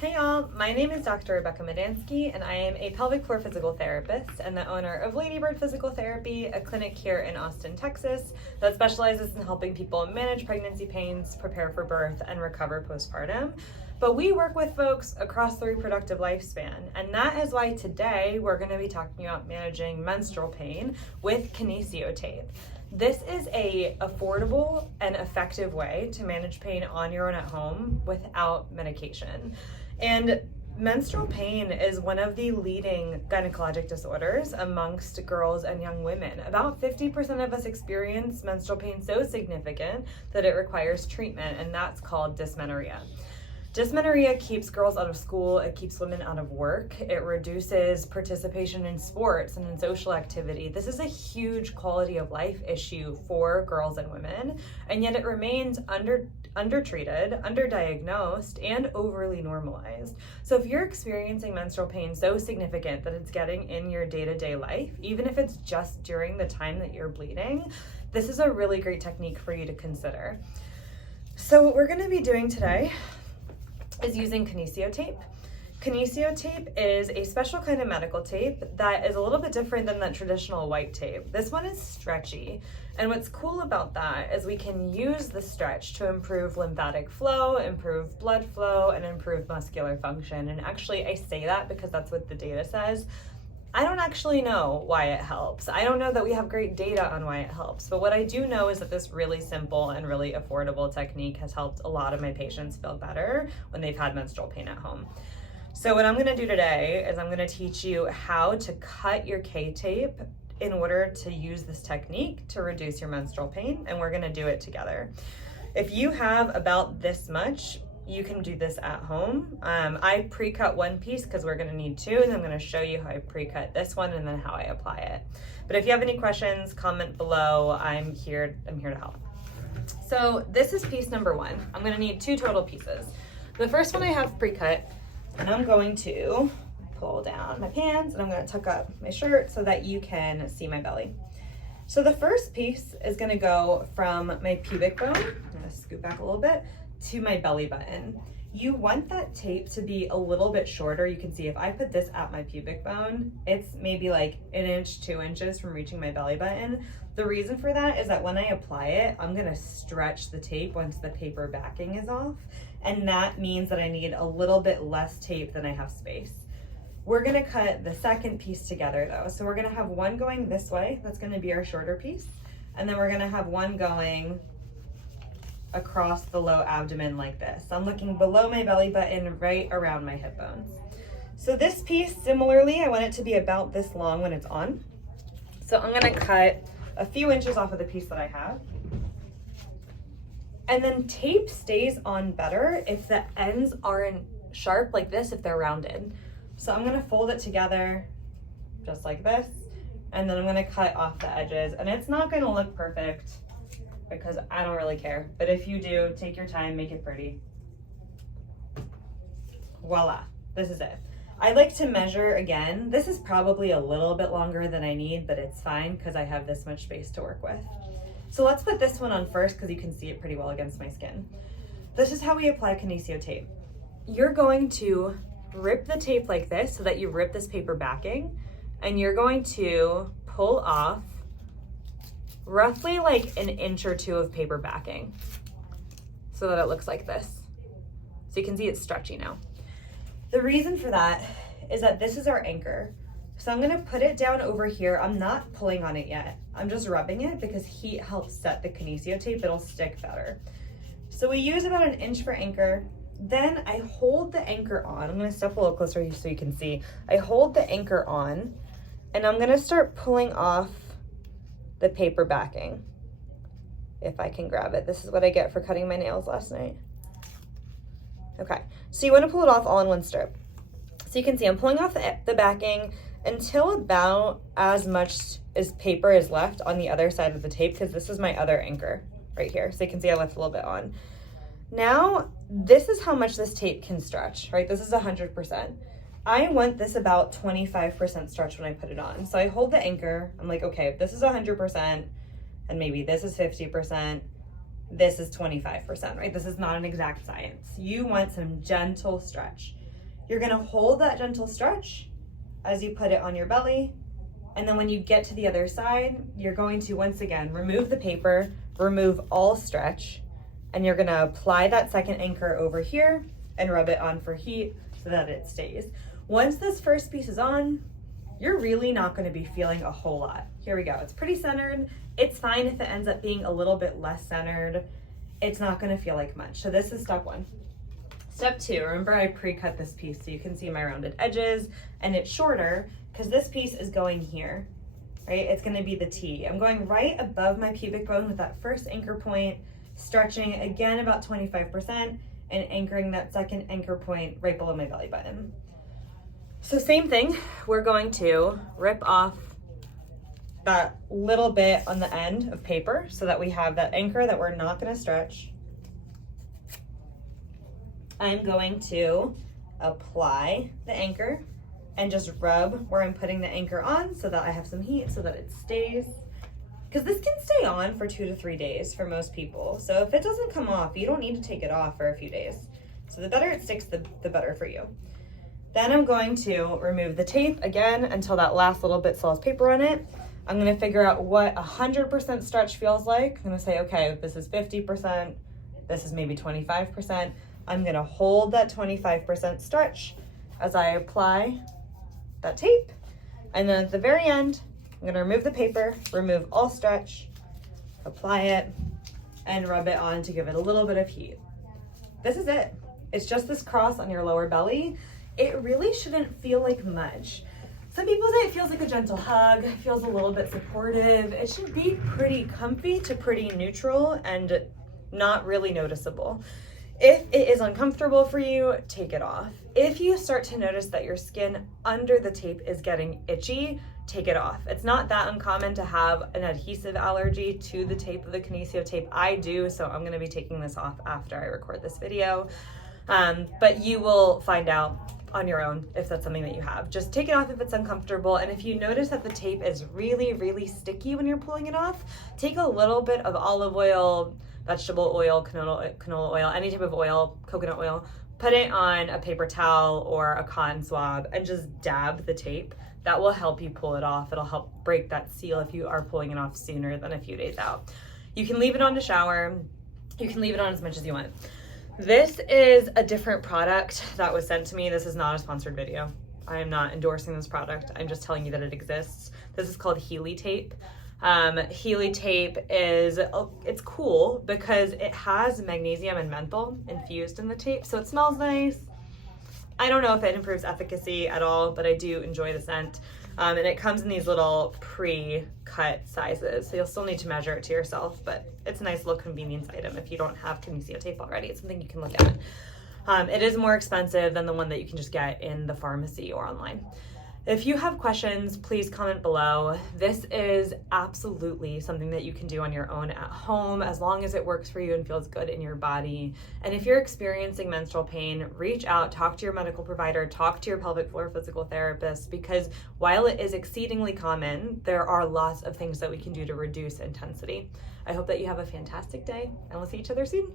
Hey y'all, my name is Dr. Rebecca Medansky, and I am a pelvic floor physical therapist and the owner of Ladybird Physical Therapy, a clinic here in Austin, Texas, that specializes in helping people manage pregnancy pains, prepare for birth, and recover postpartum. But we work with folks across the reproductive lifespan, and that is why today we're going to be talking about managing menstrual pain with Kinesio tape. This is a affordable and effective way to manage pain on your own at home without medication. And menstrual pain is one of the leading gynecologic disorders amongst girls and young women. About 50% of us experience menstrual pain so significant that it requires treatment, and that's called dysmenorrhea. Dysmenorrhea keeps girls out of school, it keeps women out of work, it reduces participation in sports and in social activity. This is a huge quality of life issue for girls and women, and yet it remains undertreated, underdiagnosed, and overly normalized. So if you're experiencing menstrual pain so significant that it's getting in your day-to-day life, even if it's just during the time that you're bleeding, this is a really great technique for you to consider. So what we're going to be doing today is using Kinesio tape. Kinesio tape is a special kind of medical tape that is a little bit different than the traditional white tape. This one is stretchy, and what's cool about that is we can use the stretch to improve lymphatic flow, improve blood flow, and improve muscular function. And actually, I say that because that's what the data says. I don't actually know why it helps. I don't know that we have great data on why it helps, but what I do know is that this really simple and really affordable technique has helped a lot of my patients feel better when they've had menstrual pain at home. So what I'm gonna do today is I'm gonna teach you how to cut your K-tape in order to use this technique to reduce your menstrual pain, and we're gonna do it together. If you have about this much, you can do this at home. I pre-cut one piece because we're gonna need two, and I'm gonna show you how I pre-cut this one and then how I apply it. But if you have any questions, comment below. I'm here to help. So this is piece number one. I'm gonna need two total pieces. The first one I have pre-cut, and I'm going to pull down my pants and I'm gonna tuck up my shirt so that you can see my belly. So the first piece is gonna go from my pubic bone, I'm gonna scoot back a little bit, to my belly button. You want that tape to be a little bit shorter. You can see if I put this at my pubic bone, it's maybe like 1 inch, 2 inches from reaching my belly button. The reason for that is that when I apply it, I'm gonna stretch the tape once the paper backing is off. And that means that I need a little bit less tape than I have space. We're gonna cut the second piece together though. So we're gonna have one going this way, that's gonna be our shorter piece. And then we're gonna have one going across the low abdomen like this. I'm looking below my belly button, right around my hip bones. So this piece, similarly, I want it to be about this long when it's on. So I'm gonna cut a few inches off of the piece that I have. And then tape stays on better if the ends aren't sharp like this, if they're rounded. So I'm gonna fold it together just like this, and then I'm gonna cut off the edges. And it's not gonna look perfect because I don't really care. But if you do, take your time, make it pretty. Voila, this is it. I like to measure again. This is probably a little bit longer than I need, but it's fine because I have this much space to work with. So let's put this one on first because you can see it pretty well against my skin. This is how we apply Kinesio tape. You're going to rip the tape like this so that you rip this paper backing, and you're going to pull off roughly like 1 inch or 2 of paper backing so that it looks like this. So you can see it's stretchy now. The reason for that is that this is our anchor. So I'm gonna put it down over here. I'm not pulling on it yet. I'm just rubbing it because heat helps set the Kinesio tape. It'll stick better. So we use about 1 inch for anchor. Then I hold the anchor on. I'm gonna step a little closer here so you can see. I hold the anchor on and I'm gonna start pulling off the paper backing. If I can grab it. This is what I get for cutting my nails last night. Okay, so you wanna pull it off all in one strip. So you can see I'm pulling off the backing until about as much as paper is left on the other side of the tape, because this is my other anchor right here. So you can see I left a little bit on. Now, this is how much this tape can stretch, right? This is 100%. I want this about 25% stretch when I put it on. So I hold the anchor. I'm like, okay, if this is 100% and maybe this is 50%, this is 25%, right? This is not an exact science. You want some gentle stretch. You're gonna hold that gentle stretch as you put it on your belly. And then when you get to the other side, you're going to, once again, remove the paper, remove all stretch, and you're gonna apply that second anchor over here and rub it on for heat so that it stays. Once this first piece is on, you're really not gonna be feeling a whole lot. Here we go, it's pretty centered. It's fine if it ends up being a little bit less centered. It's not gonna feel like much. So this is step one. Step two, remember I pre-cut this piece so you can see my rounded edges, and it's shorter because this piece is going here, right? It's gonna be the T. I'm going right above my pubic bone with that first anchor point, stretching again about 25%, and anchoring that second anchor point right below my belly button. So same thing, we're going to rip off that little bit on the end of paper so that we have that anchor that we're not gonna stretch. I'm going to apply the anchor and just rub where I'm putting the anchor on so that I have some heat so that it stays. Because this can stay on for 2 to 3 days for most people. So if it doesn't come off, you don't need to take it off for a few days. So the better it sticks, the better for you. Then I'm going to remove the tape again until that last little bit still has paper on it. I'm gonna figure out what 100% stretch feels like. I'm gonna say, okay, this is 50%, this is maybe 25%. I'm gonna hold that 25% stretch as I apply that tape. And then at the very end, I'm gonna remove the paper, remove all stretch, apply it, and rub it on to give it a little bit of heat. This is it. It's just this cross on your lower belly. It really shouldn't feel like much. Some people say it feels like a gentle hug, it feels a little bit supportive. It should be pretty comfy to pretty neutral and not really noticeable. If it is uncomfortable for you, take it off. If you start to notice that your skin under the tape is getting itchy, take it off. It's not that uncommon to have an adhesive allergy to the tape of the Kinesio tape. I do, so I'm gonna be taking this off after I record this video. But you will find out on your own if that's something that you have. Just take it off if it's uncomfortable, and if you notice that the tape is really, really sticky when you're pulling it off, take a little bit of olive oil, vegetable oil, canola oil, any type of oil, coconut oil, put it on a paper towel or a cotton swab and just dab the tape. That will help you pull it off. It'll help break that seal if you are pulling it off sooner than a few days out. You can leave it on to shower. You can leave it on as much as you want. This is a different product that was sent to me. This is not a sponsored video. I am not endorsing this product. I'm just telling you that it exists. This is called Healy tape. Healy tape it's cool because it has magnesium and menthol infused in the tape, so it smells nice. I don't know if it improves efficacy at all, but I do enjoy the scent. And it comes in these little pre-cut sizes, so you'll still need to measure it to yourself, but it's a nice little convenience item if you don't have Kinesio tape already. It's something you can look at. It is more expensive than the one that you can just get in the pharmacy or online. If you have questions, please comment below. This is absolutely something that you can do on your own at home as long as it works for you and feels good in your body. And if you're experiencing menstrual pain, reach out, talk to your medical provider, talk to your pelvic floor physical therapist, because while it is exceedingly common, there are lots of things that we can do to reduce intensity. I hope that you have a fantastic day, and we'll see each other soon.